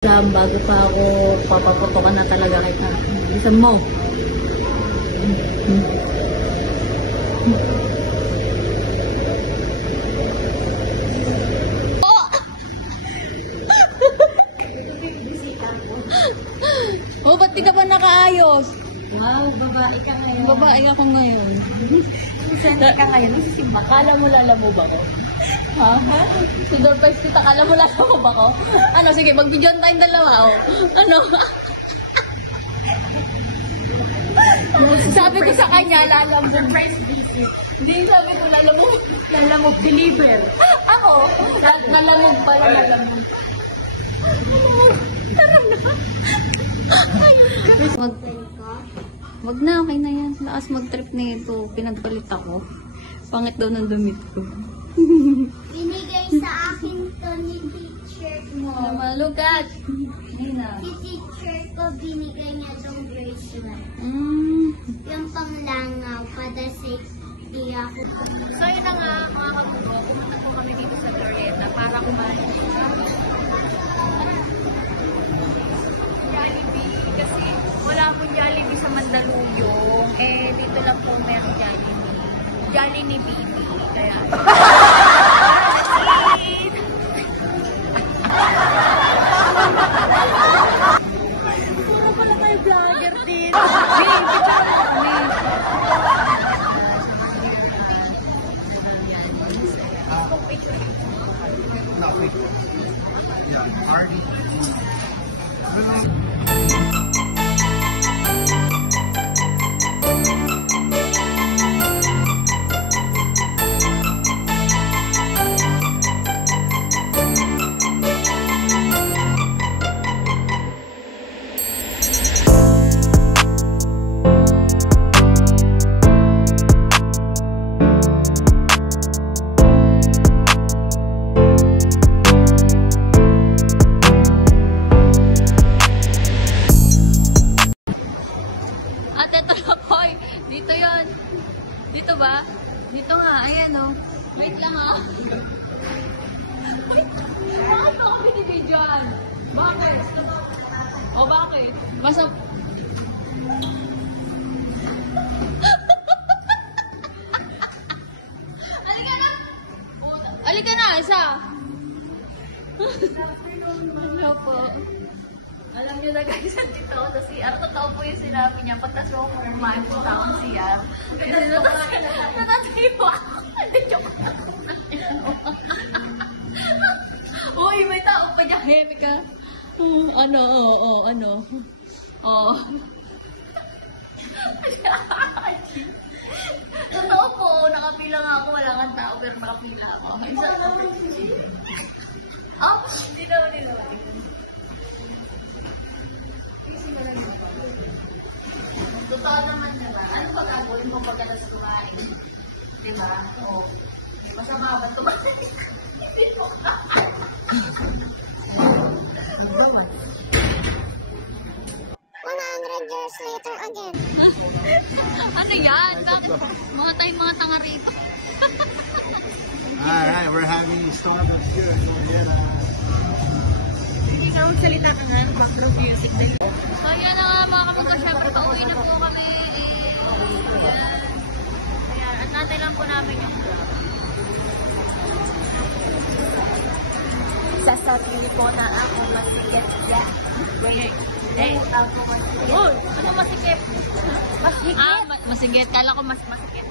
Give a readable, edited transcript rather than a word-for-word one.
Bago pa ako papaputokan na talaga kita. Bilisan mo. Oh, ba't di ka pa nakaayos? Wow, babae ka ngayon. Babae ako ngayon. Saan ka ngayon? Akala mo lalamove ako? Ha? Surprise kita, akala mo lalamove ako? Ano, sige, mag-video tayong dalawa, oh. Ano? Sabi ko sa kanya, lalamove. Surprise visit. Hindi, sabi ko lalamove. Lalamove deliver. Ako? Lalamove pala, lalamove. Wag na, okay na yan. Lakas mag-trip nito. Pinagpalit ako. Pangit daw ng damit ko. Binigay sa akin to ni teacher mo. Malugat. Nina. Si teacher ko, binigay niya tong bracelet. Yung panglangaw, para safety ako. So yun na nga, mga kabugo, pumunta po kami dito sa Glorieta para kumain. Jollibee, kasi wala pong Jollibee sa Mandaluyong. Eh, dito lang po meron Jollibee. Jolly ni Bibi. Kaya, puro pala kayo vlogger din. Baby, dito yon. Dito ba? Dito nga, ayan o. Wait lang ah. Bakit ako binibidyoan? Bakit? O bakit? Basta... Halika na! Halika na, isa! Ano po? Alam niyo na guys, dito ako sa CR. Totoo po yung sinabi niya. Pagtas ako kumain po sa akong CR. Natatayo ako. Hindi, joke lang. Uy, may tao pa niya. Hemi ka. Ano, ano. Totoo po, nakapila nga ako. Wala kang tao, pero nakapila ako. Hindi na. Totoo naman nila. Ano ba gagawin mo pagkatapos kumain? Diba? O, masama ba ito? 100 years later again. Ano yan? Bakit? Mga tayong mga tanga rito. Alright, we're having Starbucks here. Hindi ka magsalita ka nga. Background music din. So, yan na nga mga kamangka. Siyempre, pauwi na po kami. Ayan, at natin lang po namin yung vlog. Sasabihin po na ako masikip siya. Ano masikip? Masikip? Masigit. Kala ko mas masikip.